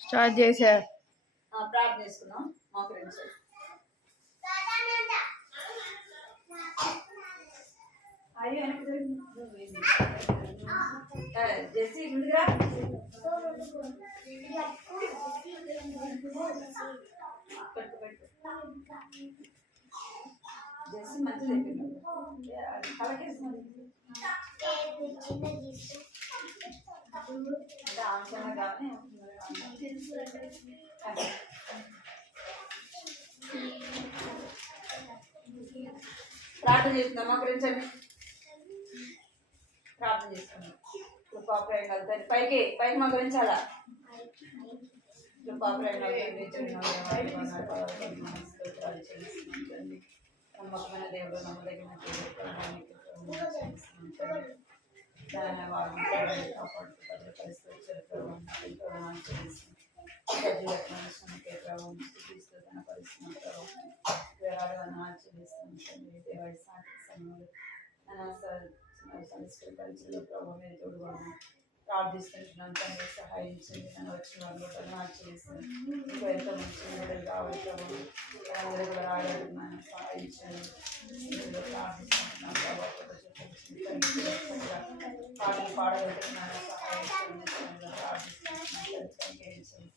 Start చేసా. ప్రార్థన చేసుకున్నాం మా ఫ్రెండ్స్. అయ్యో జెస్సీ ముందుగా జెస్సీ మంచిగా చెప్పింది కలకేసి ప్రార్థన చేస్తున్నాం మా ఫ్రెండ్స్ అని ప్రార్థన చేస్తున్నాం. కృపాప్రాయం కలుగుతుంది పైకి పైకి మా గురించి అలా కృపాప్రాయం నమ్మకమైన దేవుడు నమ్మదగిన ప్రార్థిస్తుంటున్నాను. తండ్రి సహాయించండి. నన్ను వచ్చిన వాళ్ళు కూడా ఆచరిస్తాను. ఇంకా ఎంతో మంచి బిడ్డలు కావాలి ప్రభు. అందరూ కూడా ఆడాడుతున్నాను సహాయించండి. ప్రార్థిస్తుంటున్నాను ప్రభావ పాటలు పాడగలుగుతున్నాను సహాయించండి. ప్రార్థిస్తున్నాను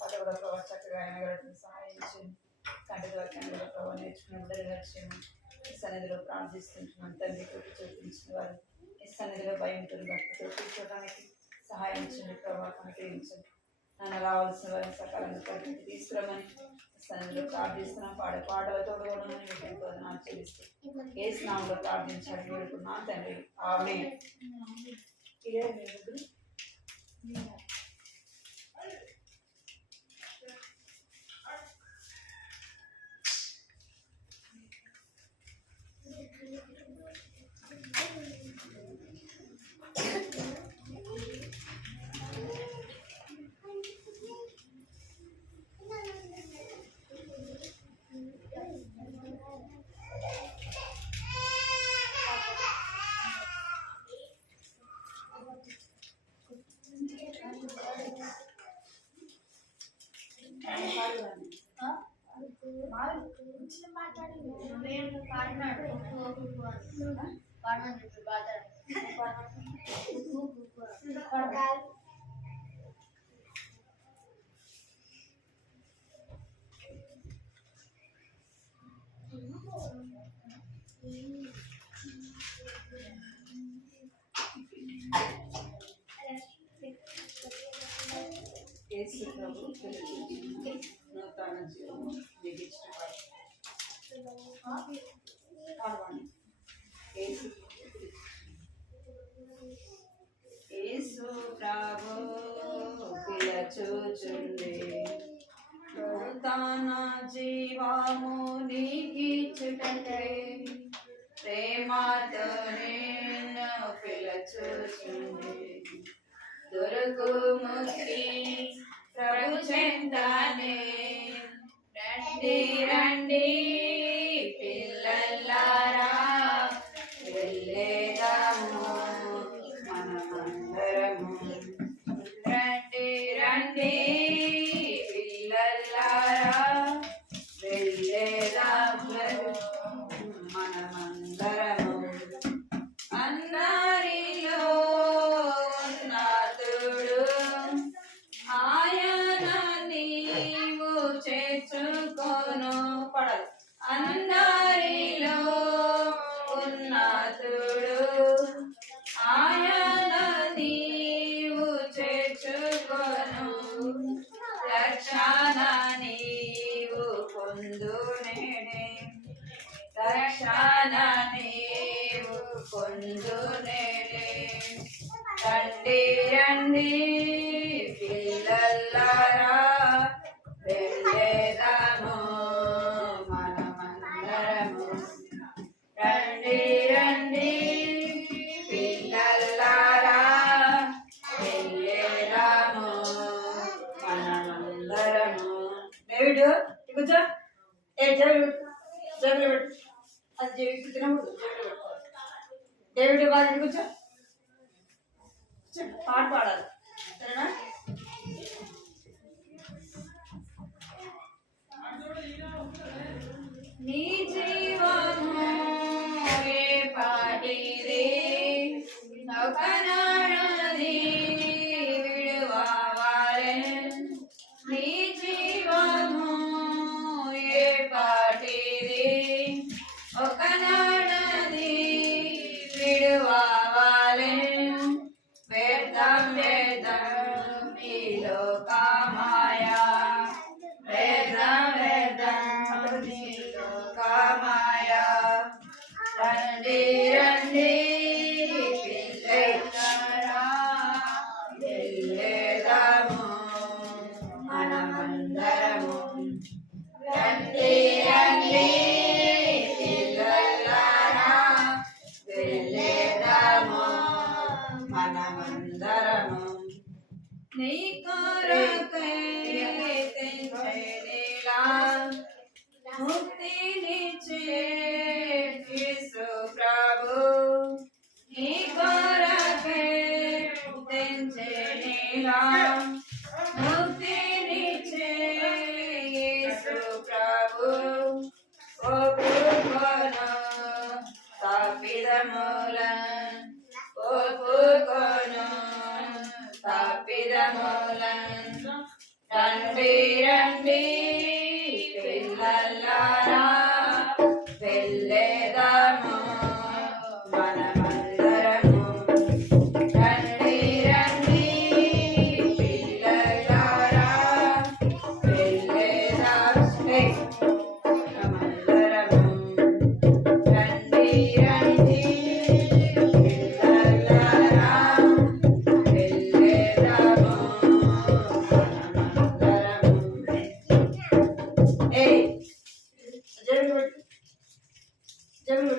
పాట కూడా ప్రభావ చక్కగా ఆయన సహాయించండి. కంటి వాక్యాన్ని కూడా ప్రభావ నేర్చుకుని బిడ్డలు నడిచాము. ఈ సన్నిధిలో ప్రార్థిస్తుంటున్నాను. తండ్రి కృప చూపించిన వారు ఈ సన్నిధిలో భయంతో భక్తితో కూర్చోడానికి సహాయించండి. ప్రభావం గ్రహించండి. నన్ను రావాల్సిన వారిని సకాలంగా పరిస్థితి తీసుకురమని సన్నిధిలో ప్రార్థిస్తున్నాం. పాటలతో కూడా ఎంతో ఆచరిస్తూ ఏ స్నామంలో ప్రార్థించాలి వేడుకున్నాను తండ్రి. ఆమేన్. ఇదే యేసు ప్రభు నూతన జీవము దిగించువాడు. యేసు ప్రభు పిలచుచుండే నూతన జీవము నీకిచ్చుటకై ప్రేమతో నేను పిలచుచుండే దొరకు ముక్తి ప్రభు చెందానే రండి రండి పిల్లలారా వెళ్ళేదాము మనమందరము. రండి రండి పిల్లలారా వెళ్ళేదాము మనమందరము. అన్నారిలో చేర్చుకోను పడదు. అందరిలో ఉన్నతుడు ఆయన నీవు చేర్చుకోను. రక్షణ నీవు పొందు నేడే రక్షణ నీవు పొందు నేడే. రండి రండి పిల్లలారా వెళ్ళేదాము మనమందరము. రండి రండి పిల్లలారా వెళ్ళేదాము మనమందరము. డేవిడ్ కూర్చో. జేబులో పెట్టు. అది జేబు తినకూడదు. జేబులో పెట్టుకోవాలి. డేవిడ్ బాగా కూర్చో. పాట పాడాలి సరేనా? వెళ్ళేదాము మనమందరము. రండి రండి పిల్లలారా వెళ్ళేదాము మనమందరము. నీ కొరకై తెంచెనిలా ముక్తినిచ్చే యేసు ప్రభు. నీ కొరకై తెంచెనిలా ముక్తినిచ్చే యేసు ప్రభు. ఒప్పుకొను తప్పిదములను ఒప్పుకొను తప్పిదములను. రండి రండి పిల్లలారా వెళ్ళేదాము మనమందరము. రండి రండి పిల్లలారా వెళ్ళేదాము మనమందరము. రండి రండి పిల్లలారా వెళ్ళేదాము మనమందరము. జబులు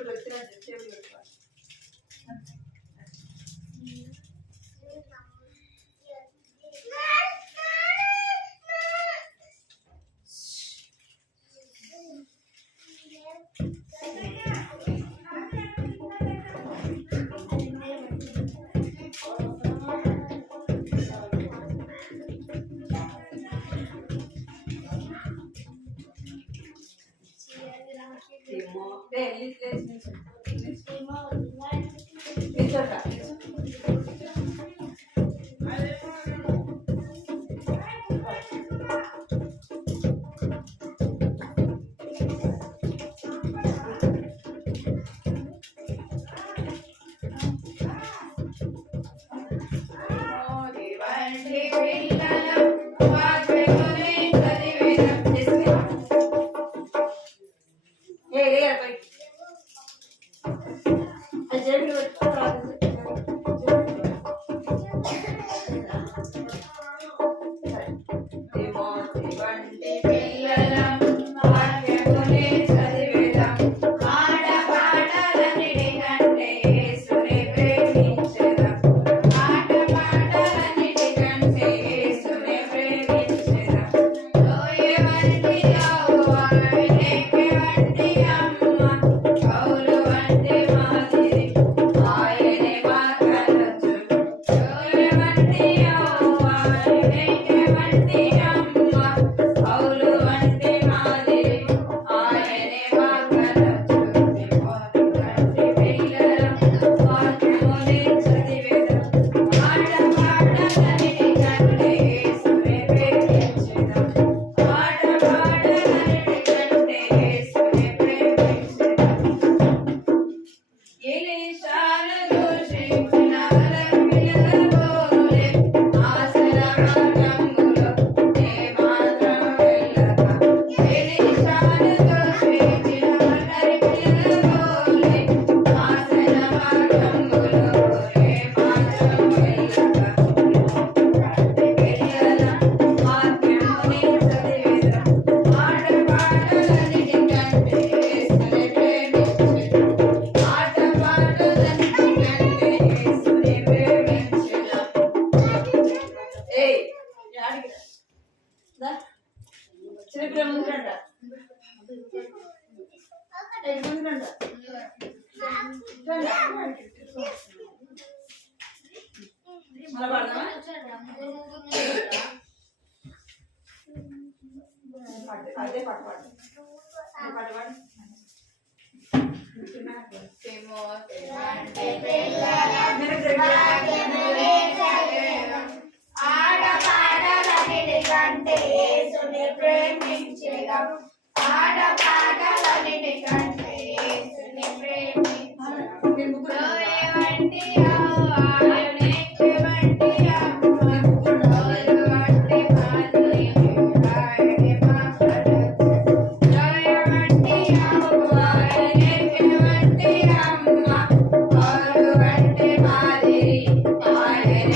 Hare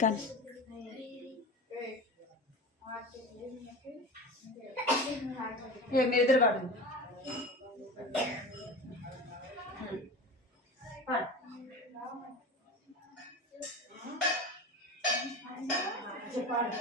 కానీ మీరు ఎదురు పాడండి. చెప్పండి.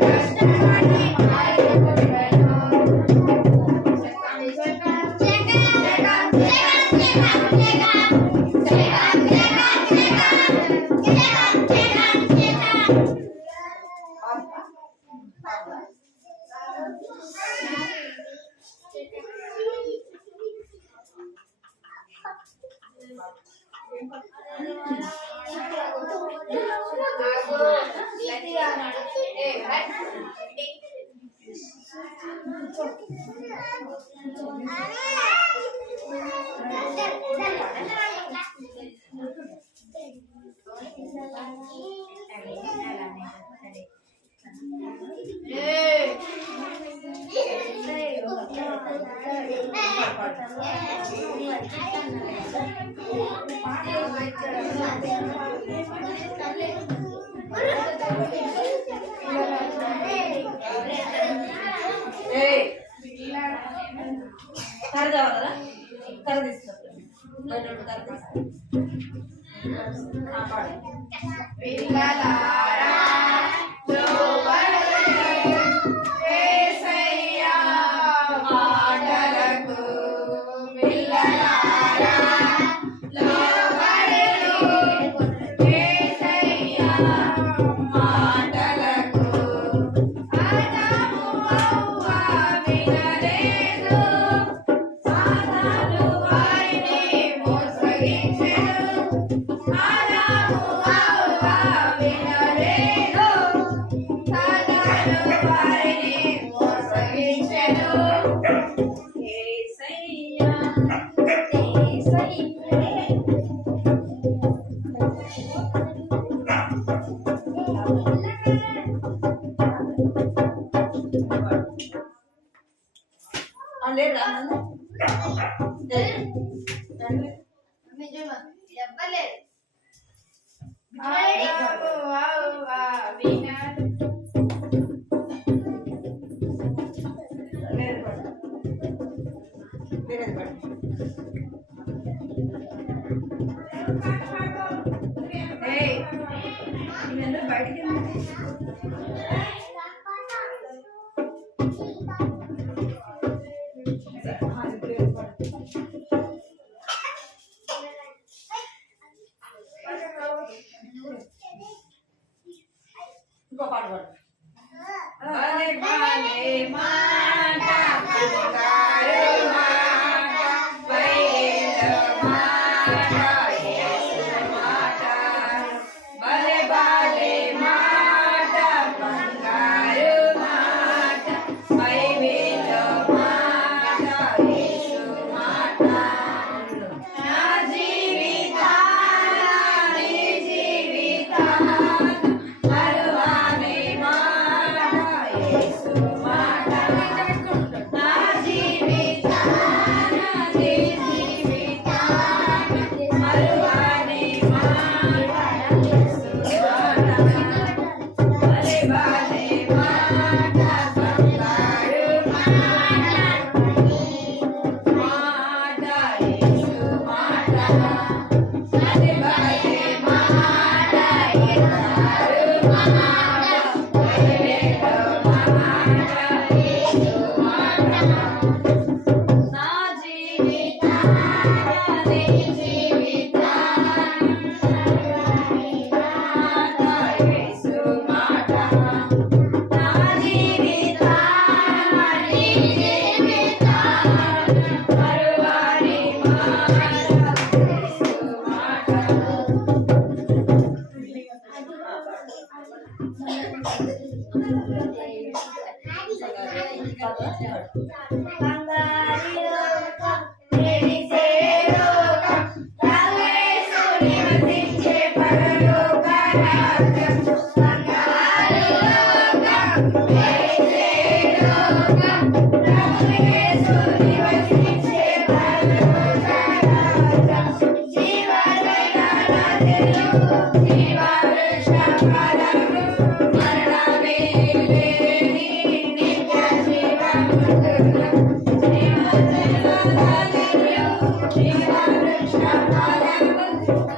Kasta కర్ర కావాలి కదా, కర్ర తీసుకుంటాం కర్ర పిల్లలారా యేసయ్యా మాటలకు, పిల్లలారా లోబడును యేసయ్యా మాటలకు. ఆదాము హవ్వ వినలేదు, సాతాను వారిని మోసగించెను. ఆదాము హవ్వ వినలేదు, సాతాను వారిని మోసగించెను. యేసయ్యా లేదా ఆదాము హవ్వ వినలేదు. బయటికి ఇంకో పాట పాడు. భలే భలే మాట, బంగారు మాట, బయలు మాట, యేసు మాట. భలే భలే మాట, బంగారు మాట, బయలు మాట, యేసు మాట. నా జీవితాన నీ జీవితాన మరువని మాట, యేసు మాట. నా జీవితాన నీ జీవితాన మరువని మాట, యేసు మాట. భలే భలే మాట, బంగారు మాట, మాట, యేసు మాట. భలే భలే మాట, బంగారు మాట, బయలు మాట, యేసు మాట. నా జీవితాన నీ జీవితాన మాట, యేసు మాట. నా జీవితాన నీ జీవితాన మరువని మాట, యేసు మాట. బంగారు లోకం, మెరిసే లోకం, యేసు నివసించే పరలోక రాజ్యం. బంగారు లోకం, మెరిసే లోకం, యేసు నివసించే పరలోక రాజ్యం. జీవజల నదులు, జీవవృక్ష ఫలము, మరణమే లేని నిత్య జీవముందును. జీవజల నదులు, జీవవృక్ష ఫలము,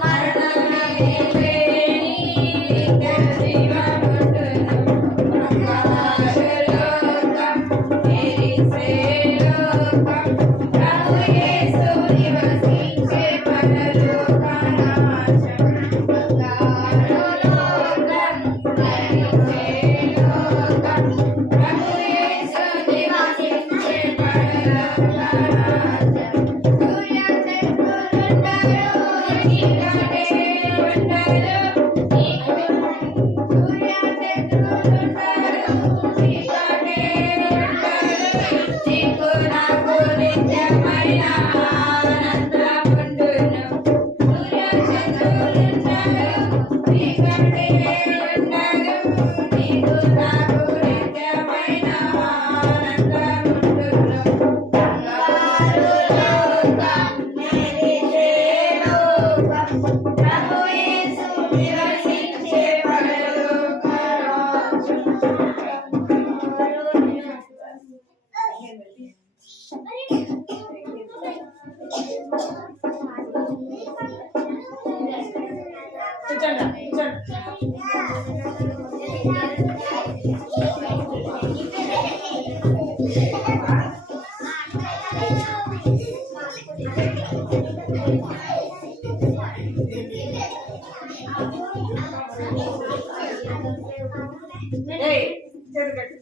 మరణమే లేని నిత్య జీవముందును. బంగారు చేతులు కట్టు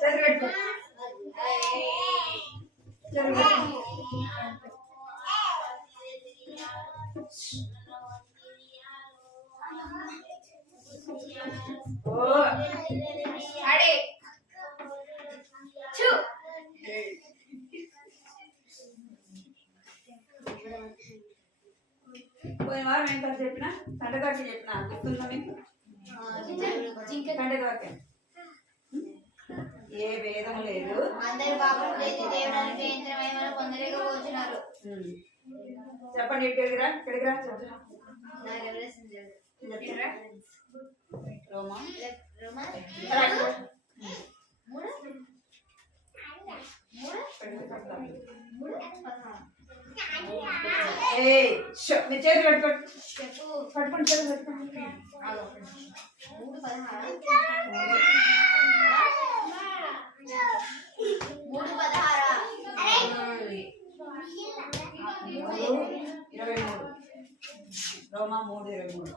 చేతులు కట్టు చేతులు కట్టు ఓ అడే చూ పోయిన వారం ఏం కలిసి చెప్పిన తండ్రి చెప్పిన గుర్తుందా మీకు తండ్రి గారికి ఏ భేదం లేదు అందరి పాపం చేసి దేవుడానికి యంత్రమేమని పొందలేకపోతున్నారు. చెప్పండి ఇక్కడికి రా రోమా మీ చేతులు పట్టుకోండి చేతులు పట్టుకోండి 3:23 రోమా 3:23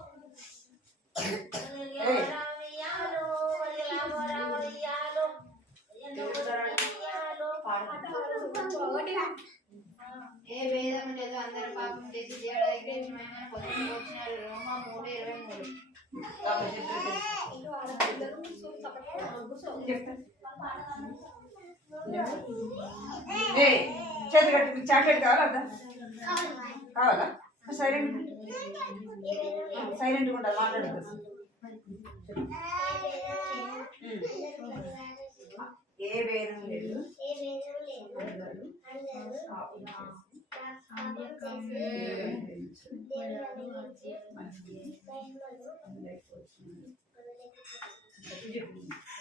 ఏ భేదం లేదు అందరూ పాపం చేసి దేవుడానికి యంత్రమేమని పొందలేకపోతున్నారు. రోమా 3:23 చేతి కట్టి మీకు చాక్లెట్ కావాలా కావాలా సైలెంట్ సైలెంట్గా ఉండాలి మాట్లాడదు ఏ భేదం లేదు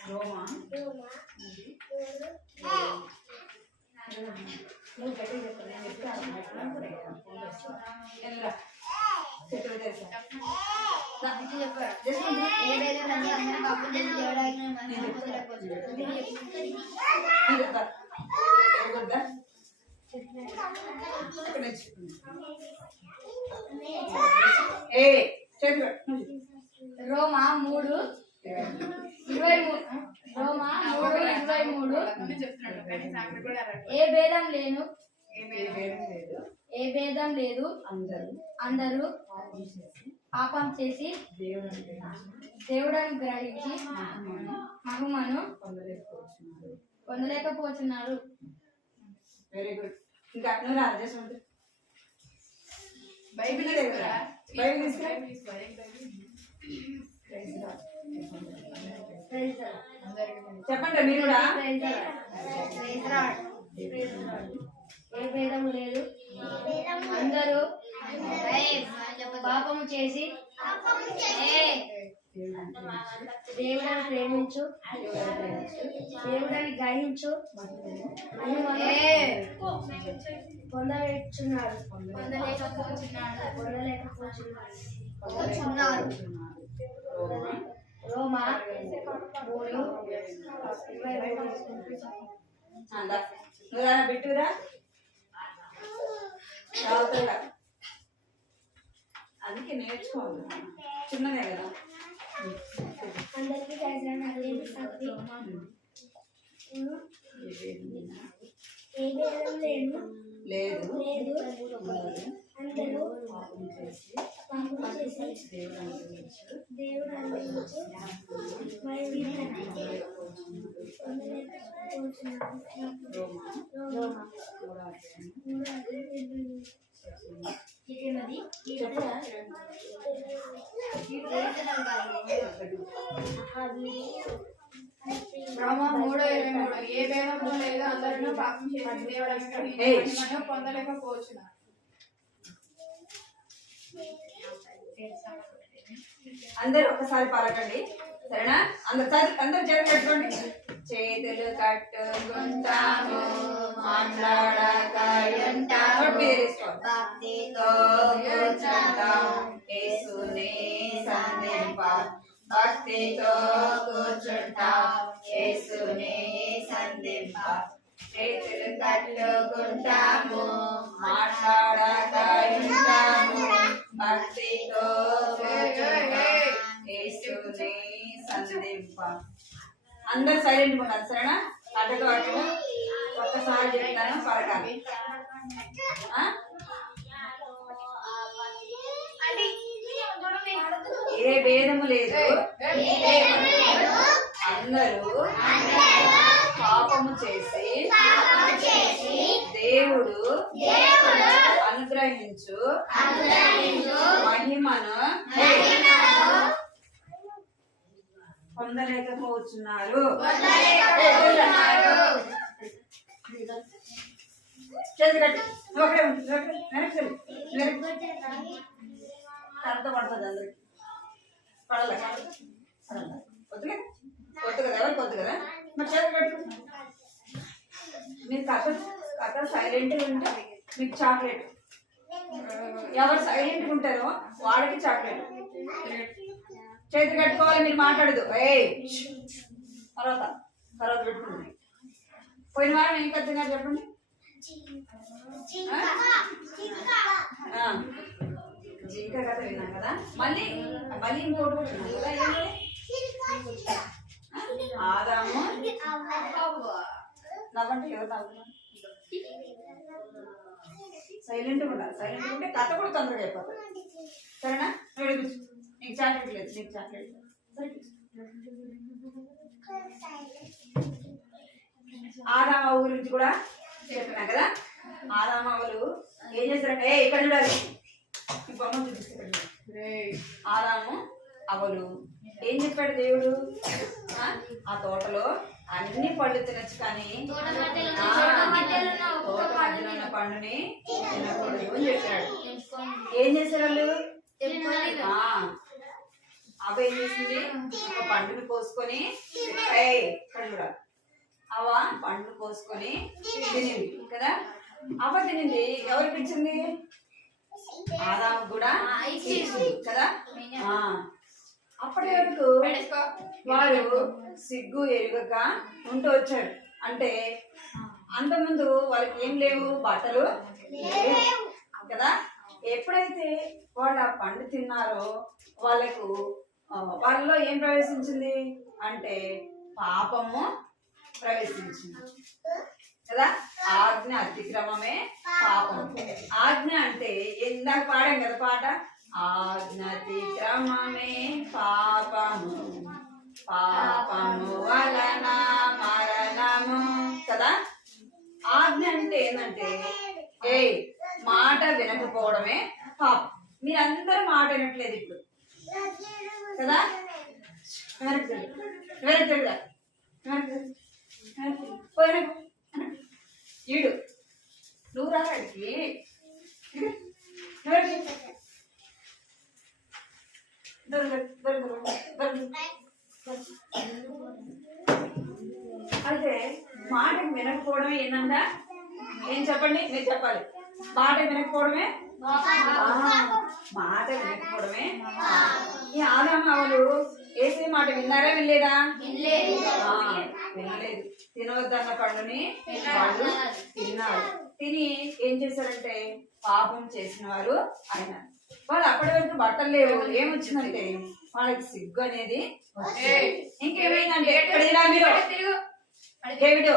రోమా రోమా 3:23 రోమా 3:23 ఏ భేదం లేదు అందరూ పాపం చేసి దేవుడని గ్రహించి మహిమను పొందలేకపోతున్నారు. Very good. ఇంకా నువ్వు రాజేశ్వరి బైబిల్ చెప్పండి మీరు కూడా ఏ భేదం లేదు అందరూ పాపము చేసి దేవుడని ప్రేమించు దేవుడని గ్రహించు పొందలేకపోతున్నారు. రోమా 3:23 బిట్టురా అందుకే నేర్చుకోవాలి చిన్నదే కదా. అందరికీ ఏ భేదం లేదు అందరూ పాపం చేసి దేవుడు అనుగ్రహించు రోమా 3:23 ఏ భేదం లేదు అందరూ పాపం చేసి దేవుడానికి పొందలేకపోతున్నారు. అందరు ఒకసారి పలకండి సరేనా. అందరు చేతులు కట్టుకోండి. చేతులు కట్టుకుంటాము మాట్లాడక భక్తితో కూర్చుంటాం యేసుని సంధింప భక్తితో కూర్చుంటాం యేసుని సంధింప చేతులు కట్టుకుంటాము మాట్లాడక ఉంటాము భక్తితో కూర్చుంటాం యేసుని అందరు సైలెంట్ ఉన్నారు సరేనా? అడ్డగా అడ్డగా ఒక్కసారి చెప్తాను పలకాలి. ఏ భేదము లేదు, అందరూ పాపము చేసి దేవుడు అనుగ్రహించు మహిమను పొందలేకపోతున్నారు. చేతి కట్టి ఒకటే వెనక్కి కరెక్ట్ పడుతుంది అందరికి పడాలి వద్దు కదా వద్దు కదా ఎవరికి వద్దు కదా మరి చేతి కట్టు. మీరు కథ సైలెంట్గా ఉంటే మీకు చాక్లెట్, ఎవరు సైలెంట్గా ఉంటారో వాళ్ళకి చాక్లెట్. చేతి కట్టుకోవాలి, మీరు మాట్లాడదు. తర్వాత తర్వాత పెట్టుకోండి. పోయిన వారం ఏం కథ తిన్నారు చెప్పండి? జింక కథ విన్నాం కదా. మళ్ళీ మళ్ళీ ఇంకోటి కూడా విన్నాం కదా. ఆదాము నవ్వండి. ఎవరు నవ్వుతున్నారు? సైలెంట్గా ఉండాలి. సైలెంట్గా ఉంటే కథ కూడా తొందరగా అయిపోతుంది సరేనా? నీకు చాక్లెట్ లేదు, నీకు చాక్లెట్ లేదు. ఆదామవ్వ గురించి కూడా చెప్పినా కదా. ఆదామవ్వలు ఏం చేస్తారంటే ఇక్కడ చూడాలి, ఈ బొమ్మ చూపిస్తారు. ఆదాము అవ్వలు ఏం చెప్పాడు దేవుడు? ఆ తోటలో అన్ని పళ్ళు తినచ్చు కానీ తోట మధ్యలో ఉన్న పండుని తినకూడదు అని చెప్పాడు. ఏం చేశారు వాళ్ళు? అవ్వ ఏం చేసింది? ఒక పండుని కోసుకొని కూడా అవ్వ పండును కోసుకొని తినింది కదా. అవ్వ తినింది, ఎవరికి ఇచ్చింది? ఆదాము కూడా ఇచ్చింది కదా. అప్పటి వరకు వారు సిగ్గు ఎరుగక ఉంటూ వచ్చారు. అంటే అంతకుముందు వాళ్ళకి ఏం లేవు, బట్టలు లేవు కదా. ఎప్పుడైతే వాళ్ళు ఆ పండు తిన్నారో వాళ్ళలో ఏం ప్రవేశించింది అంటే పాపము ప్రవేశించింది కదా. ఆజ్ఞ అతిక్రమమే పాపం. ఆజ్ఞ అంటే ఇందాక పాడాం కదా పాట, ఆజ్ఞాతిక్రమమే పాపము, పాపము వలన మరణము కదా. ఆజ్ఞ అంటే ఏంటంటే మాట వినకపోవడమే పాపం. మీరందరూ మాట వినట్లేదు ఇప్పుడు కదా. ఈడు నువ్వు రాడికి అయితే మాట వినకపోవడమే ఏంటంట? ఏం చెప్పండి, మీరు చెప్పాలి. మాట వినకపోవడమే మాట వినకపోవడమే. ఈ ఆదాము అవ్వలు ఏసే మాట విన్నారా వినలేదా? వినలేదు. తినవద్దన్న పండుని వాళ్ళు తిన్నారు. తిని ఏం చేశారంటే పాపం చేసిన వారు ఆయన. వాళ్ళు అప్పటి వరకు బట్టలు లేవు. ఏమొచ్చిందంటే వాళ్ళకి సిగ్గు అనేది. ఇంకేమైందంటే ఎక్కడ మీరు డేవిడో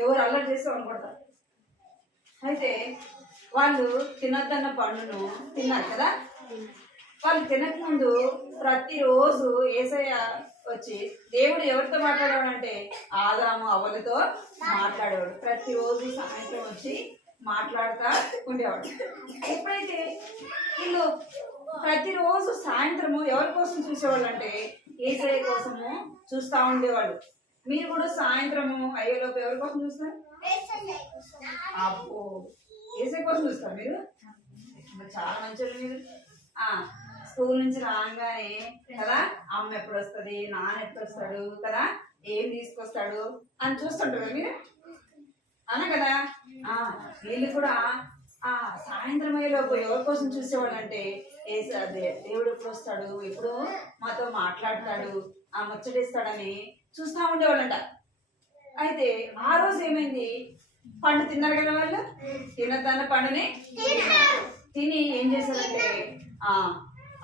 ఎవరు అల్లరి చేసి అనుకుంటారు. అయితే వాళ్ళు తినొద్దన్న పండును తిన్నారు కదా. వాళ్ళు తినకముందు ప్రతిరోజు యేసయ్య వచ్చి దేవుడు ఎవరితో మాట్లాడేవాడు అంటే ఆదాము అవ్వలతో మాట్లాడేవాడు. ప్రతిరోజు సాయంత్రం వచ్చి మాట్లాడుతూ ఉండేవాడు. ఎప్పుడైతే వీళ్ళు ప్రతిరోజు సాయంత్రము ఎవరి కోసం చూసేవాళ్ళు అంటే యేసయ్య కోసము చూస్తూ ఉండేవాళ్ళు. మీరు కూడా సాయంత్రము అయ్యేలోపు ఎవరి కోసం చూస్తారు? అబ్బో యేసయ్య కోసం చూస్తారు మీరు. చాలా మంచి మీరు. స్కూల్ నుంచి రాగానే కదా అమ్మ ఎప్పుడు వస్తుంది, నాన్న ఎప్పుడు వస్తాడు కదా, ఏం తీసుకొస్తాడు అని చూస్తుంటారు మీరు అన్నా కదా. వీళ్ళు కూడా సాయంత్రం అయ్యేలోపు ఎవరి కోసం చూసేవాళ్ళు అంటే దేవుడు ఎప్పుడు వస్తాడు, ఎప్పుడు మాతో మాట్లాడతాడు, ముచ్చటిస్తాడని చూస్తూ ఉండేవాళ్ళంట. అయితే ఆ రోజు ఏమైంది, పండు తిన్నారు కదా వాళ్ళు. తినద్దన్న పండుని తిని ఏం చేశారంటే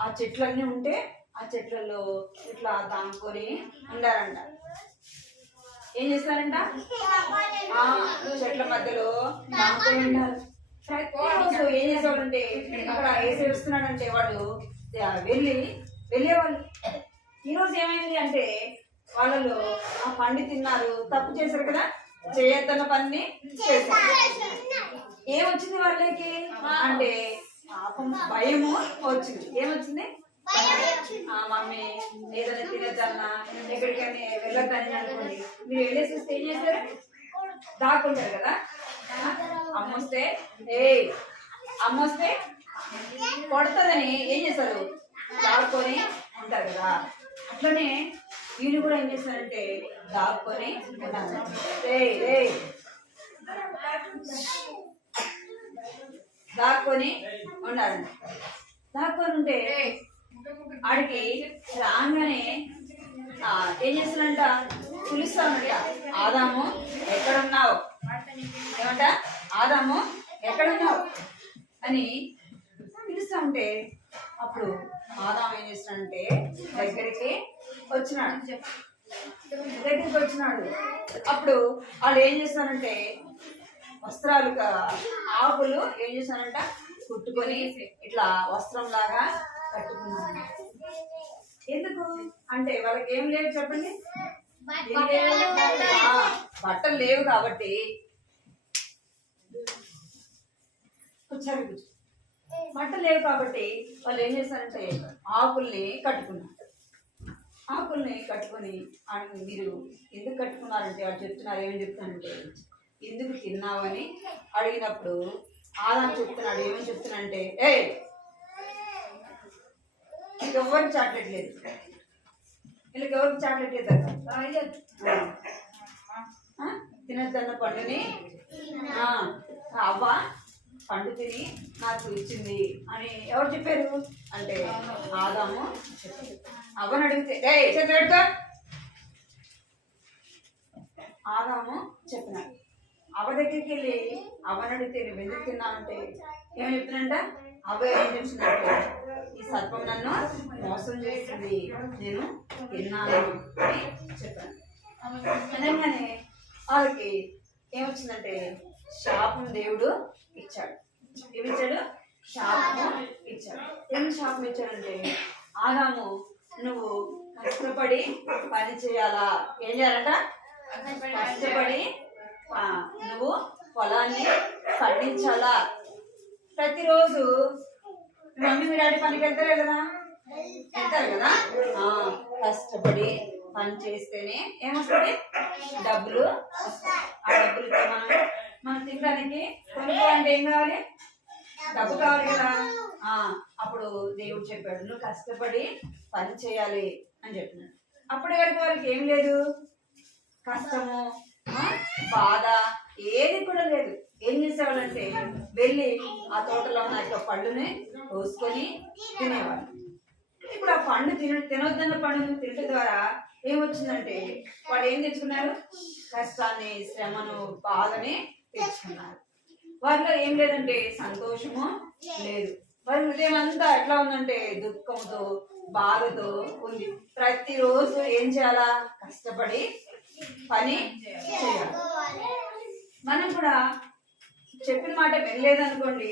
ఆ చెట్లన్నీ ఉంటే ఆ చెట్లలో ఇట్లా దాంకొని ఉండారంట. ఏం చేస్తారంట? చెట్ల మధ్యలో దాంకొని ఉండాలి. ప్రతిరోజు ఏం చేసేవాళ్ళంటే అక్కడ వేసి వస్తున్నాడంటే వాడు వెళ్ళేవాళ్ళు. ఈరోజు ఏమైంది అంటే వాళ్ళలో ఆ పండు తిన్నారు, తప్పు చేశారు కదా, చేయొద్దన్న పని చేశారు. ఏమొచ్చింది వాళ్ళకి అంటే పాపం భయము వచ్చింది. ఏమొచ్చింది? మమ్మీ ఏదైనా తినద్దన్నా ఎక్కడికైనా వెళ్ళొద్దని అనుకోండి, మీరు వెళ్ళేసేస్తే ఏం చేస్తారు? దాక్కుంటారు కదా. అమ్మొస్తే అమ్మొస్తే కొడుతుందని ఏం చేస్తారు? దాక్కొని ఉంటారు కదా. అట్లనే వీళ్ళు కూడా ఏం చేస్తారంటే దాక్కొని ఉంటారు. దాక్కొని ఉండాలి. దాక్కొని ఉంటే ఆడికి రాగానే ఏం చేస్తానంట? పిలుస్తానంట, ఆదాము ఎక్కడున్నావు? ఏమంట? ఆదాము ఎక్కడున్నావు అని పిలుస్తా ఉంటే అప్పుడు ఆదాము ఏం చేస్తానంటే దగ్గరికి వచ్చినాడు. అప్పుడు వాళ్ళు ఏం చేస్తారంటే వస్త్రాలు ఆకులు ఏం చేస్తానంట కుట్టుకొని ఇట్లా వస్త్రం లాగా కట్టుకున్నాను. ఎందుకు అంటే వాళ్ళకి ఏం లేవు చెప్పండి, బట్టలు లేవు కాబట్టి బట్టలు లేవు కాబట్టి వాళ్ళు ఏం చేస్తారంటే ఆకుల్ని కట్టుకున్నారు. ఆకుల్ని కట్టుకొని మీరు ఎందుకు కట్టుకున్నారంటే వాళ్ళు చెప్తున్నారు. ఏమని చెప్తానంటే ఎందుకు తిన్నావని అడిగినప్పుడు ఆదాము చెప్తున్నాడు. ఏమని చెప్తున్నానంటే ఎవరికి చాక్లెట్ లేదు, వీళ్ళకి ఎవరికి చాక్లెట్ లేదు, తినద్దన్న పండుని అవ్వ పండు తిని నాకు ఇచ్చింది అని ఎవరు చెప్పారు అంటే ఆదాము చెప్పారు. అవ్వని అడిగితే చెప్పాడుగా ఆదాము చెప్పినాడు. అవ్వ దగ్గరికి వెళ్ళి అవ్వని అడిగితే నువ్వు ఎందుకు తిన్నావంటే ఏమని చెప్తున్నాంట? అవ్వ ఏం చెప్తుందంటే ఈ సర్పం నన్ను మోసం చేస్తుంది, నేను తిన్నాను అని చెప్పాను. అనగానే వాళ్ళకి ఏమొచ్చిందంటే శాపం దేవుడు ఇచ్చాడు. ఏమిచ్చాడు? శాపము ఇచ్చాడు. ఏం శాపం ఇచ్చాడంటే ఆదాము నువ్వు కష్టపడి పని చేయాలా? ఏం చేయాలంట? కష్టపడి నువ్వు పొలాన్ని పండించాలా. ప్రతిరోజు మమ్మీ మీ డాడీ పనికి వెళ్తారు కదా, కష్టపడి పని చేస్తేనే ఏమొస్తుంది? డబ్బులు వస్తాయి. ఆ డబ్బులతో మనం తినడానికి కొనుక్కోవాలంటే ఏం కావాలి? డబ్బు కావాలి కదా. అప్పుడు దేవుడు చెప్పాడు నువ్వు కష్టపడి పని చేయాలి అని చెప్పినాడు. అప్పటి వరకు వాళ్ళకి ఏం లేదు, కష్టము బాధ ఏది కూడా లేదు. ఏం చేసేవాళ్ళంటే వెళ్ళి ఆ తోటలో ఉన్న పళ్ళుని కోసుకొని తినేవాళ్ళు. ఇప్పుడు ఆ పండు తినొద్దన్న పండును తినడం ద్వారా ఏమొచ్చిందంటే వాళ్ళు ఏం తెచ్చుకున్నారు? కష్టాన్ని, శ్రమను, బాధని తెచ్చుకున్నారు. వారిలో ఏం లేదంటే సంతోషము లేదు. వారి హృదయం అంతా ఎట్లా ఉందంటే దుఃఖంతో, బాధతో ఉంది. ప్రతిరోజు ఏం చేయాలా? కష్టపడి పని చేయాలి. మనం కూడా చెప్పిన మాట వెళ్ళలేదనుకోండి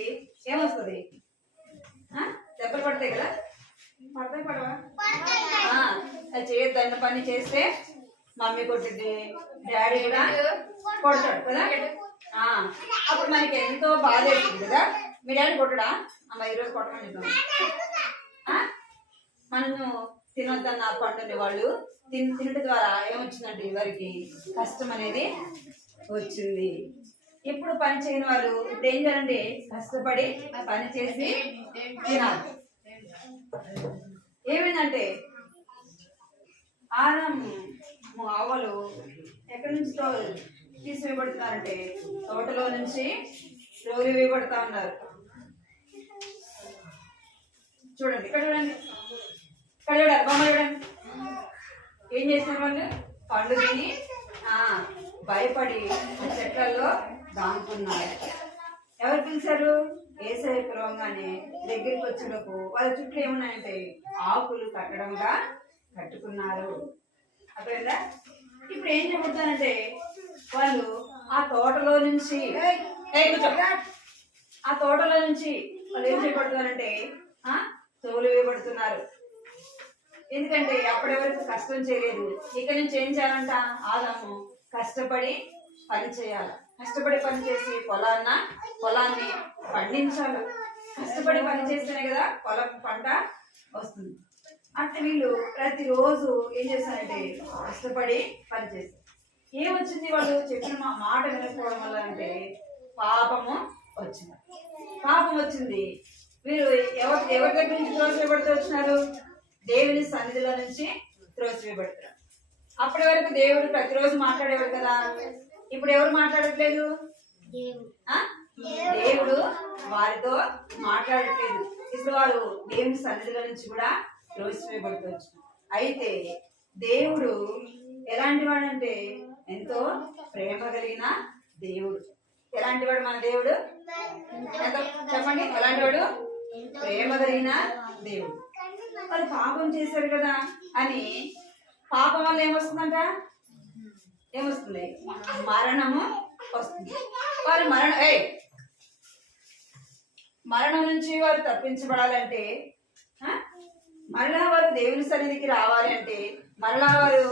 ఏమొస్తుంది? దెబ్బలు పడతాయి కదా. పడతాయి పడవా? చేయొద్దన్న పని చేస్తే మమ్మీ కొట్టింది, డాడీ కూడా కొడతాడు కదా. అప్పుడు మనకి ఎంతో బాధ అవుతుంది కదా. మీ డాడీ కొట్టడా? అమ్మ ఈరోజు కొట్టమని మనము తినొద్దన్న పండుని వాళ్ళు తినడం ద్వారా ఏమొచ్చిందంటే వారికి కష్టం అనేది వచ్చింది. ఎప్పుడు పని చేయని వాళ్ళు ఇప్పుడు ఏం చేయాలంటే కష్టపడి పని చేసి తినాలి. ఏమైందంటే ఆదాము ఆవులు ఎక్కడి నుంచి తీసివేయబడుతున్నారంటే తోటలో నుంచి రోగి వేయబడతా ఉన్నారు. చూడండి, ఇక్కడ చూడండి, ఇక్కడ చూడండి, బొమ్మ చూడండి. ఏం చేసిన వాళ్ళు? పండు తిని భయపడి చెట్లలో దాముకున్నారు. ఎవరు పిలిచారు? యేసయ్య పిలవగానే దగ్గరికి వచ్చినప్పుడు వాళ్ళ చుట్టూ ఏమున్నాయంటే ఆకులు కట్టడంగా కట్టుకున్నారు. అర్థమైందా? ఇప్పుడు ఏం చెబుతానంటే వాళ్ళు ఆ తోటలో నుంచి వాళ్ళు ఏం చేయబడుతున్నారంటే తోలు వేయబడుతున్నారు. ఎందుకంటే అప్పటి వరకు కష్టం చేయలేదు. ఇక నుంచి ఏం చేయాలంట? ఆదాము కష్టపడి పని చేయాలి. కష్టపడి పని చేసి పొలాన్ని పండించాలి. కష్టపడి పని చేస్తేనే కదా పొలం పంట వస్తుంది. అంటే వీళ్ళు ప్రతిరోజు ఏం చేస్తారంటే కష్టపడి పని చేస్తారు. ఏమొచ్చింది? వాళ్ళు చెప్పిన మాట వినకపోవడం వల్ల అంటే పాపము వచ్చింది. పాపం వచ్చింది. వీళ్ళు ఎవరి దగ్గర నుంచి త్రోసివేయబడుతూ వచ్చినారు? దేవుని సన్నిధిలో నుంచి త్రోసివేయబడతారు. అప్పటి వరకు దేవుడు ప్రతిరోజు మాట్లాడేవాడు కదా. ఇప్పుడు ఎవరు మాట్లాడట్లేదు? దేవుడు వారితో మాట్లాడట్లేదు. ఇప్పుడు వారు దేవుని సన్నిధిలో నుంచి కూడా త్రోసివేయబడుతూ వచ్చినారు. అయితే దేవుడు ఎలాంటి వాడంటే ఎంతో ప్రేమ కలిగిన దేవుడు. ఎలాంటి వాడు మన దేవుడు? చెప్పండి, ఎలాంటి వాడు? ప్రేమ కలిగిన దేవుడు. వాళ్ళు పాపం చేశారు కదా అని పాపం వల్ల ఏమొస్తుందంట? ఏమొస్తుంది? మరణము వస్తుంది. వారు మరణం నుంచి వారు తప్పించబడాలంటే, మరలా వారు దేవుని సన్నిధికి రావాలి అంటే, మరలా వారు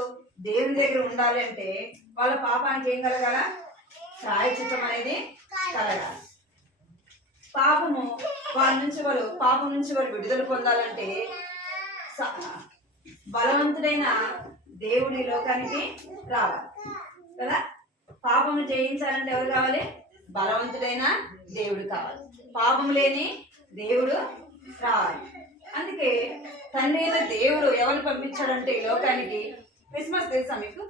దేవుని దగ్గర ఉండాలి అంటే వాళ్ళ పాపానికి ఏం కలగాల? ప్రాయశ్చిత్తం అనేది కలగాలి. పాపం నుంచి వారు విడుదల పొందాలంటే బలవంతుడైన దేవుడి లోకానికి రావాలి కదా. పాపము జయించాలంటే ఎవరు కావాలి? బలవంతుడైన దేవుడు కావాలి. పాపం లేని దేవుడు రావాలి. అందుకే తండ్రి అయిన దేవుడు ఎవరు పంపించాడంటే ఈ లోకానికి? క్రిస్మస్ తెలుసా మీకు?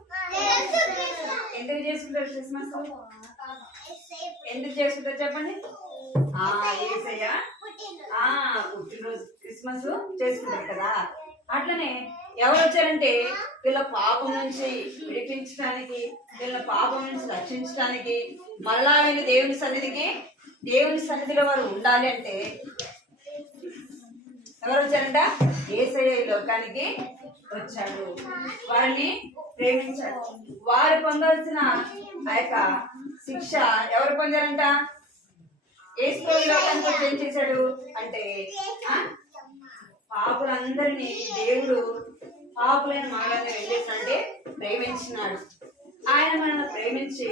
ఎందుకు చేసుకుంటారు క్రిస్మస్? ఎందుకు చేసుకుంటారు చెప్పండి? యేసయ్య పుట్టినరోజు క్రిస్మస్ చేసుకుంటారు కదా. అట్లనే ఎవరు వచ్చారంటే వీళ్ళ పాపం నుంచి విడిపించడానికి, వీళ్ళ పాపం నుంచి రక్షించడానికి, మరలా వీళ్ళు దేవుని సన్నిధిలో వారు ఉండాలి అంటే ఎవరు వచ్చారంట? యేసయ్య ఈ లోకానికి వచ్చాడు. వారిని ప్రేమించాడు. వారు పొందాల్సిన ఆ యొక్క శిక్ష ఎవరు పొందారంట? యేసు ఈ లోకానికి వచ్చి ఏం చేశాడు అంటే పాపులందరినీ దేవుడు పాపులైన మనల్ని ఏం చేశాడంటే ప్రేమించినాడు. ఆయన మనల్ని ప్రేమించి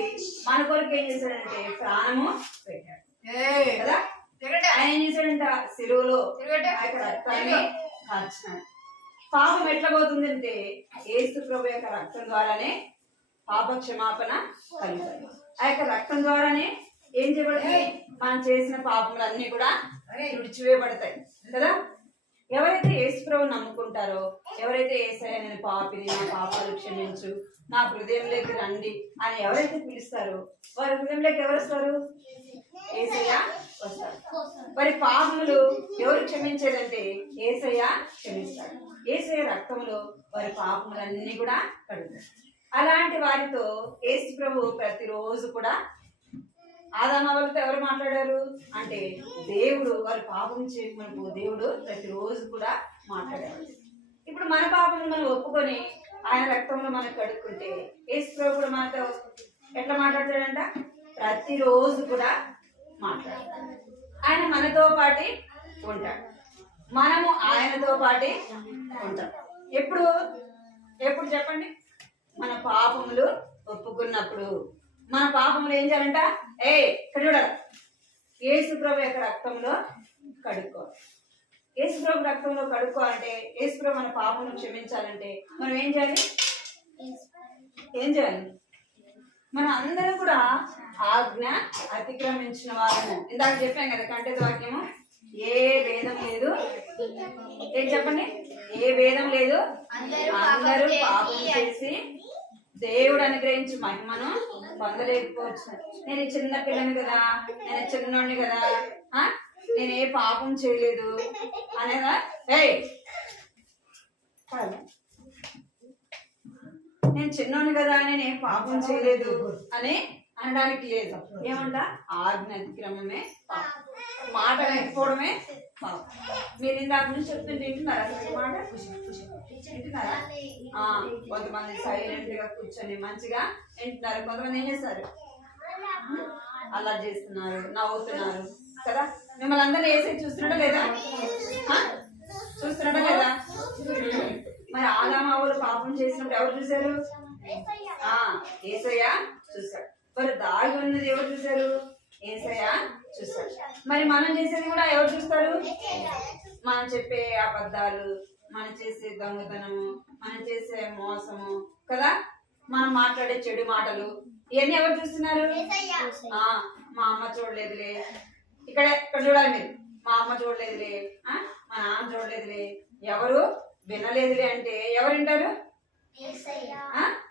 మన కొరకు ఏం చేశాడంటే ప్రాణము పెట్టాడు కదా. ఆయన ఏం చేశాడంట? సిలువలో రక్తాన్ని కార్చినాడు. పాపం ఎట్లా పోతుందంటే యేసు ప్రభు యొక్క రక్తం ద్వారానే పాప క్షమాపణ కలుగుతాయి. ఆ యొక్క రక్తం ద్వారానే ఏం చేయబడతాయి? మనం చేసిన పాపములన్నీ కూడా విడిచివేయబడతాయి కదా. ఎవరైతే యేసు ప్రభు నమ్ముకుంటారో, ఎవరైతే యేసయ్య నేను పాపిని, నా పాపాలు క్షమించు, నా హృదయంలోకి రండి అని ఎవరైతే పిలుస్తారో వారి హృదయంలోకి ఎవరు వస్తారు? యేసయ్య వస్తారు. వారి పాపములు ఎవరు క్షమించేదంటే యేసయ్య క్షమిస్తాడు. యేసయ్య రక్తంలో వారి పాపములన్నీ కూడా కడుగుతారు. అలాంటి వారితో యేసు ప్రభు ప్రతిరోజు కూడా ఆదాము హవ్వలతో ఎవరు మాట్లాడారు అంటే దేవుడు వారి పాపం చేయమనుకో దేవుడు ప్రతిరోజు కూడా మాట్లాడారు. ఇప్పుడు మన పాపం మనం ఒప్పుకొని ఆయన రక్తంలో మనం కడుక్కుంటే యేసు ప్రభు కూడా మనతో ఎట్లా మాట్లాడతాడంట? ప్రతిరోజు కూడా మాట్లాడతాడు. ఆయన మనతో పాటి ఉంటాడు, మనము ఆయనతో పాటి ఉంటాం. ఎప్పుడు చెప్పండి? మన పాపములు ఒప్పుకున్నప్పుడు. మన పాపములు ఏం చేయాలంట? ఇక్కడ చూడాలి, యేసు ప్రభు యొక్క రక్తంలో కడుక్కోవాలి. యేసు ప్రభు రక్తంలో కడుక్కోవాలంటే, యేసు ప్రభు మన పాపమును క్షమించాలంటే మనం ఏం చేయాలి? మనం అందరం కూడా ఆజ్ఞ అతిక్రమించిన వాళ్ళము. ఇందాక చెప్పాం కదా కంటెత వాక్యము, ఏ భేదం లేదు. ఏం చెప్పండి? ఏ భేదం లేదు, అందరూ పాపం చేసి దేవుడు అనుగ్రహించి మహిమను పొందలేకపోవచ్చు. నేను చిన్న పిల్లని కదా, నేను చిన్నోడిని కదా, నేను ఏ పాపం చేయలేదు అనేదా? నేను చిన్నోడిని కదా, నేను ఏం పాపం చేయలేదు అని అనడానికి లేదు. ఏమంట? ఆజ్ఞ అతిక్రమమే పాపం, మాట లేకపోవడమే పాపం. మీరు ఇందాక నుంచి చెప్తుంటే వింటున్నారా అసలు ఈ మాట? వింటున్నారా? కొంతమంది సైలెంట్ గా కూర్చొని మంచిగా వింటున్నారు, కొంతమంది ఏం చేస్తారు? అలా చేస్తున్నారు, నవ్వుతున్నారు కదా. మిమ్మల్ని అందరూ వేసే చూస్తున్నాడా లేదా? చూస్తున్నాడా లేదా? మరి ఆదామావులు పాపం చేసినప్పుడు ఎవరు చూశారు? యేసయ్య చూశాడు. మరి దాగి ఉన్నది ఎవరు చూశారు? యేసయ్య చూశాడు. మరి మనం చేసేది కూడా ఎవరు చూస్తారు? మనం చెప్పే అబద్ధాలు, మనం చేసే దొంగతనము, మనం చేసే మోసము కదా, మనం మాట్లాడే చెడు మాటలు, ఇవన్నీ ఎవరు చూస్తున్నారు? మా అమ్మ చూడలేదులే, ఇక్కడ చూడాలి మీరు, మా అమ్మ చూడలేదులే, మా నాన్న చూడలేదులే, ఎవరు వినలేదులే అంటే ఎవరు వింటారు?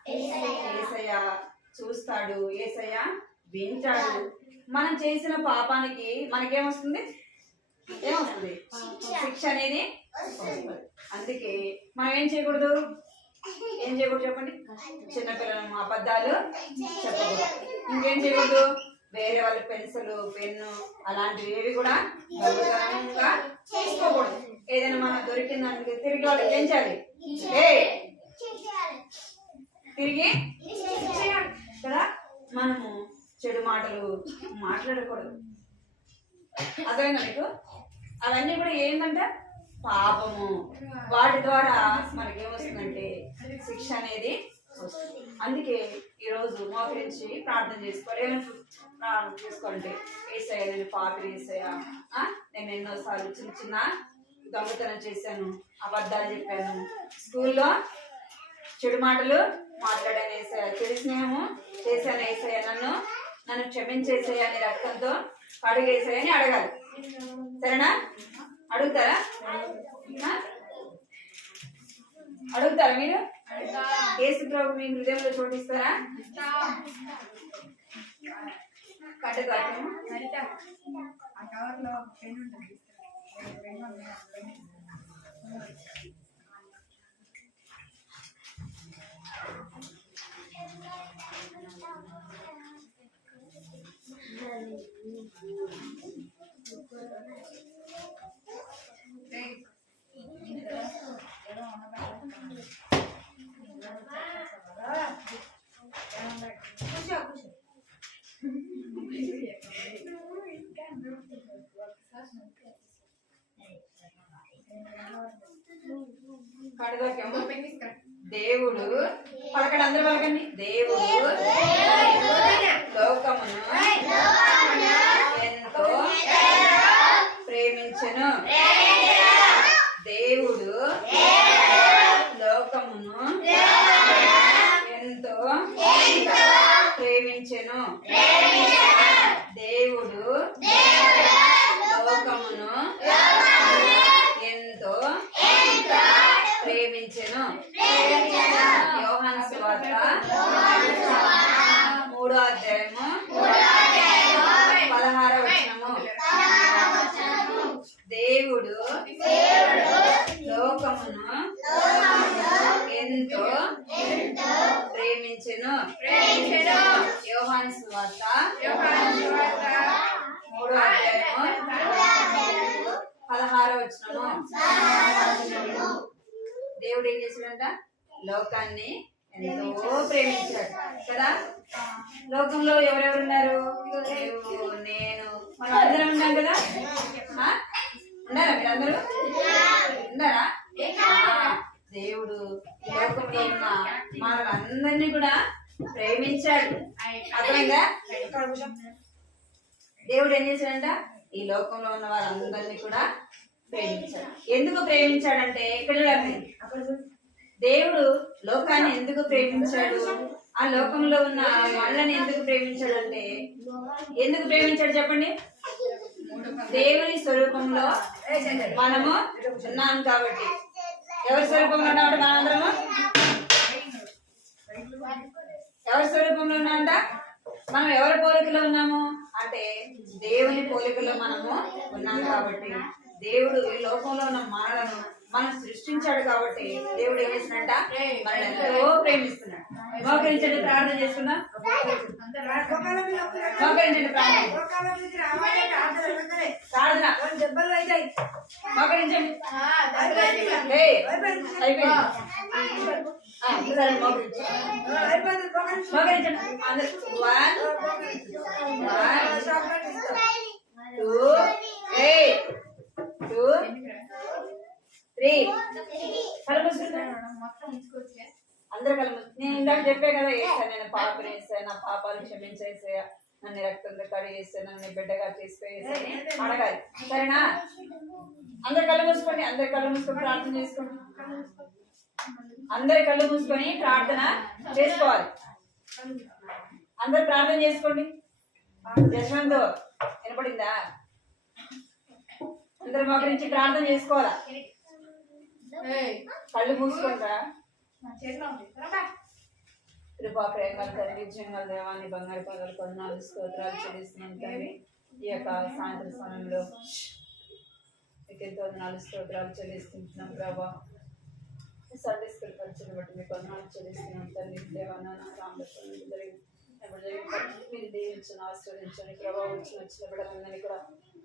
యేసయ్య చూస్తాడు, యేసయ్య వింటాడు. మనం చేసిన పాపానికి మనకేమొస్తుంది? ఏమొస్తుంది? శిక్ష అనేది వస్తుంది. అందుకే మనం ఏం చేయకూడదు? చెప్పండి. చిన్నపిల్లలు అబద్ధాలు చెప్పకూడదు. ఇంకేం చేయకూడదు? వేరే వాళ్ళ పెన్సిల్, పెన్ను అలాంటివి ఏవి కూడా దొంగతనంగా తీసుకోకూడదు. ఏదైనా మనం దొరికిన దానికి తిరిగి వాళ్ళకి ఏం చేయాలి? తిరిగి కదా. మనము చెడు మాటలు మాట్లాడకూడదు. అదేనా మీకు? అవన్నీ కూడా ఏంటంట? పాపము. వాటి ద్వారా మనకేమొస్తుందంటే శిక్ష అనేది వస్తుంది. అందుకే ఈరోజు మోకరించి ప్రార్థన చేసుకోవాలి. ప్రార్థన చేసుకోవాలంటే యేసయ్య నేను పాపిని, యేసయ్య నేను ఎన్నోసార్లు చిన్న చిన్న దొంగతనం చేశాను, అబద్ధాలు చెప్పాను, స్కూల్లో చెడు మాటలు మాట్లాడాను యేసయ్య, చెడు స్నేహము చేశాను యేసయ్య, నన్ను క్షమించేసేయ అని రక్తంతో కడుగేసాయని అడగాలి. సరేనా? అడుగుతారా? అడుగుతారా మీరు? యేసు ప్రభు మీ హృదయంలో చోటిస్తారా? కట్టెతాకేమో కడదాకేమో. దేవుడు పలకండి, అందరూ పలకండి. దేవుడు లోకమును ఎంతో ప్రేమించెను. దేవుడు లోకమును ఎంతో ప్రేమించెను. దేవుడు లోకమును ఎంతో ప్రేమించెను. యోహాను సువార్త 3వ అధ్యాయము 16వ వచనము. దేవుడు లోకమును ఎంతో ప్రేమించెను. యోహాను సువార్త 3వ అధ్యాయము 16వ వచనము. దేవుడు ఏం చేశాడంట? లోకాన్ని ఎంతో ప్రేమించాడు కదా. లోకంలో ఎవరెవరు ఉన్నారు? నువ్వు, నేను, మనం అందరం ఉన్నాం కదా. ఉన్నారా మీరందరూ? ఉన్నారా? దేవుడు లోకంలో ఉన్న మనలందరినీ కూడా ప్రేమించాడు. అర్థమైందా? దేవుడు ఏం చేశాడంట? ఈ లోకంలో ఉన్న వాళ్ళందరినీ కూడా ప్రేమించాడు. ఎందుకు ప్రేమించాడంటే ఇక్కడ దేవుడు లోకాన్ని ఎందుకు ప్రేమించాడు? ఆ లోకంలో ఉన్న వాళ్ళని ఎందుకు ప్రేమించాడు అంటే, ఎందుకు ప్రేమించాడు చెప్పండి? దేవుని స్వరూపంలో మనము ఉన్నాం కాబట్టి. ఎవరి స్వరూపంలో ఉన్నామంటే మనందరము ఎవరి స్వరూపంలో ఉన్నామంట? మనం ఎవరి పోలికలో ఉన్నాము అంటే దేవుని పోలికలో మనము ఉన్నాం కాబట్టి దేవుడు ఈ లోకంలో ఉన్న మనలను మనం సృష్టించాడు కాబట్టి దేవుడు ఏం చేసినట్ట మనల్ని ఎంతో ప్రేమిస్తున్నాడు. మోకరించండి, ప్రార్థన చేసుకుందాం. మోకరించండి, ప్రార్థన మోకరించండి. అయిపోయింది. మోకరించండి అందరూ. 1 2 2 3 కళ్ళు మూసుకుంటారు. అందరూ కళ్ళు మూసు. నేను ఇందాక చెప్పే కదా, ఏసా నేను పాపని వేసా, నా పాపాలు క్షమించేసా, నన్ను రక్తంతో కడిగేసా, నన్ను బిడ్డగా తీసుకువేసా అడగాలి. సరేనా? అందరు కళ్ళు మూసుకోండి. అందరు కళ్ళు మూసుకొని ప్రార్థన చేసుకోండి. అందరు కళ్ళు మూసుకొని ప్రార్థన చేసుకోవాలి. అందరు ప్రార్థన చేసుకోండి. యశ్వంత్ వినపడిందా? అందరు మా గురించి ప్రార్థన చేసుకోవాలా? కళ్ళు మూసుకుంటా. కృపా ప్రేమల తండ్రి, జీవనాల దేవాన్ని, బంగారు పగలు కొందనాలు స్తోత్రాలు చెల్లిస్తున్నాం తండ్రి. ఈ యొక్క సాయంత్రం సమయంలో మీకు ఎంతో వందనాలు స్తోత్రాలు చెల్లిస్తున్నాం ప్రభా. సండే స్కూల్ పరిచయం బట్టి మీకు వందనాలు చెల్లిస్తున్నాం తండ్రి. దేవాన్న మీరు దీవించను, ఆశీర్వదించండి ప్రభావ. వచ్చిన బిడ్డలందరినీ కూడా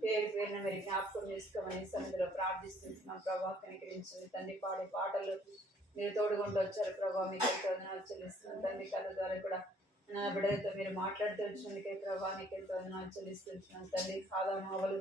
పేరు పేరున మీరు జ్ఞాపకం చేసుకోమని సన్నిధిలో ప్రార్థిస్తున్నాం ప్రభావ. కనికరించండి తండ్రి. పాడే పాటలు మీరు తోడుకుంటూ వచ్చారు ప్రభావ. మీకు ఎంతో వందనాలు చెల్లిస్తున్నాం తండ్రి. కళ్ళ ద్వారా కూడా నా బిడ్డలతో మీరు మాట్లాడుతూ వచ్చినందుకే ప్రభావ నీకు ఎంతో వందనాలు చెల్లిస్తున్నాం తండ్రి. ఆదాము హవ్వలు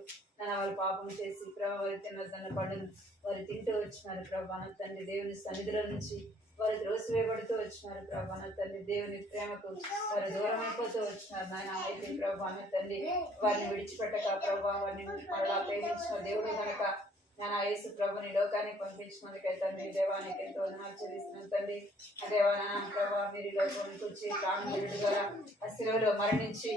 వాళ్ళు పాపం చేసి ప్రభావ వారి తిన్నదన్న పండును వారు తింటూ వచ్చినారు ప్రభావ తండ్రి. దేవుని సన్నిధిలో నుంచి వారు త్రోసివేయబడుతూ వచ్చినారు ప్రభావ తండ్రి. దేవుని ప్రేమకు వారు దూరం అయిపోతూ వచ్చినారు నాయన. అయితే ప్రభావ తండ్రి వారిని విడిచిపెట్టక ప్రభావ వారిని మరలా ప్రేమించిన దేవుడు కనుక నేను యేసు ప్రభుని లోకానికి పంపించినందుకే తండ్రి దేవానికి ఎంతో వందనాలు చెల్లిస్తున్నాను తండ్రి. దేవా నాన్న ప్రభావ మీరు లోకానికి వచ్చి ప్రాణుడు ద్వారా ఆ శిలువలో మరణించి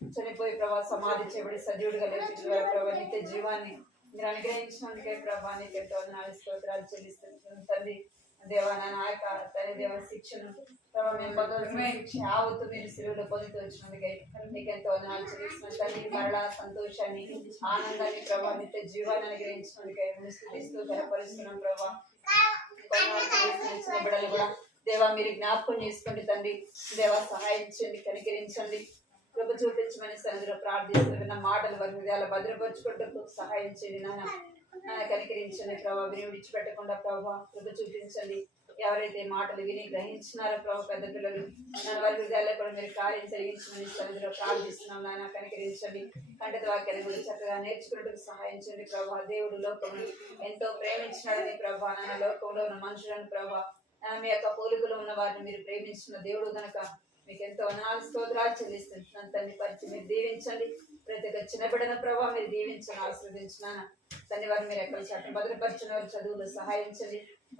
చనిపోయి ప్రభావ సమాధి చేయబడి సజీవుడిగా లేపించిన ప్రభావ నిత్య జీవాన్ని మీరు అనుగ్రహించినందుకే ప్రభావ నీకు ఎంతో వందనాలు స్తోత్రాలు చెల్లిస్తున్నాను తండ్రి. దేవా నాన్న ఆ యొక్క తల్లి దేవ శిక్షను ప్రభావ మేము పొందవలసిన శిక్ష యావత్తు మీరు శిలువలో పొందుతూ వచ్చినందుకే నీకు ఎంతో వందనాలు చెల్లిస్తున్నాను తండ్రి. మరలా సంతోషాన్ని ఆనందాన్ని ప్రభావ నిత్య జీవాన్ని అనుగ్రహించినందుకే స్తుతిస్తూ ఘనపరుస్తున్నాం ప్రభావ. చిన్న బిడ్డలు కూడా దేవా మీరు జ్ఞాపకం చేసుకోండి తండ్రి. దేవా సహాయించండి, కనికరించండి, కృప చూపించమని సన్నిధిలో ప్రార్థిస్తున్న మాటలు వారి హృదయాలు భద్రపరుచుకుంటూ సహాయించండి నాన్న. కనికరించండి ప్రభావ. విని విడిచిపెట్టకుండా ప్రభావ కృప చూపించండి. ఎవరైతే మాటలు విని గ్రహించినారో ప్రభావ పెద్ద పిల్లలు వారి హృదయాల్లో కూడా మీరు కార్యం జరిగించమని సన్నిధిలో ప్రార్థిస్తున్నాం నాయన. కనికరించండి. కంటత వాక్యాన్ని కూడా చక్కగా నేర్చుకున్నట్టుకు సహాయించండి ప్రభావ. దేవుడు లోకమును ఎంతో ప్రేమించినాడని ప్రభావ నాన్న. లోకంలో ఉన్న మనుషులను ప్రభావ మీ యొక్క పోలికలో ఉన్న వారిని మీరు ప్రేమించిన దేవుడు కనుక మీకు ఎంతో వందనాలు స్తోత్రాలు చెల్లిస్తున్నాను తండ్రి. పరిచి మీరు దీవించండి. ప్రతి ఒక్క చిన్న బిడ్డన ప్రభావ మీరు దీవించను, ఆశీర్వదించినాను తండ్రి. వారిని మీరు ఎక్కడ చట్టం భద్రపరిచిన వారి చదువులు సహాయించండి.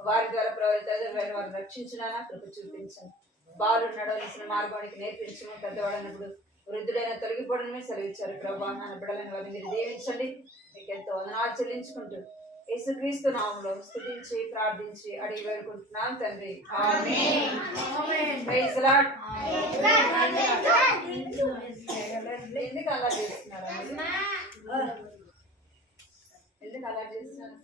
వారి ద్వారా ప్రవర్తించిన వారిని రక్షించినానా కృప చూపించండి. బాలు నడవలసిన మార్గానికి నేర్పించము. పెద్దవాడన్నప్పుడు వృద్ధుడైన తొలగిపోవడం మీరు సెలవిచ్చారు ప్రభావ. నా బిడ్డలని వారిని మీరు దీవించండి. మీకు ఎంతో వందనాలు చెల్లించుకుంటూ యేసుక్రీస్తు నామములో స్తుతించి ప్రార్థించి అడిగి వేడుకుంటున్నాను తండ్రి. ఆమేన్. Praise Lord. ఎందుకు అలా చేస్తున్నారు? ఎందుకు అలా చేస్తున్నారు?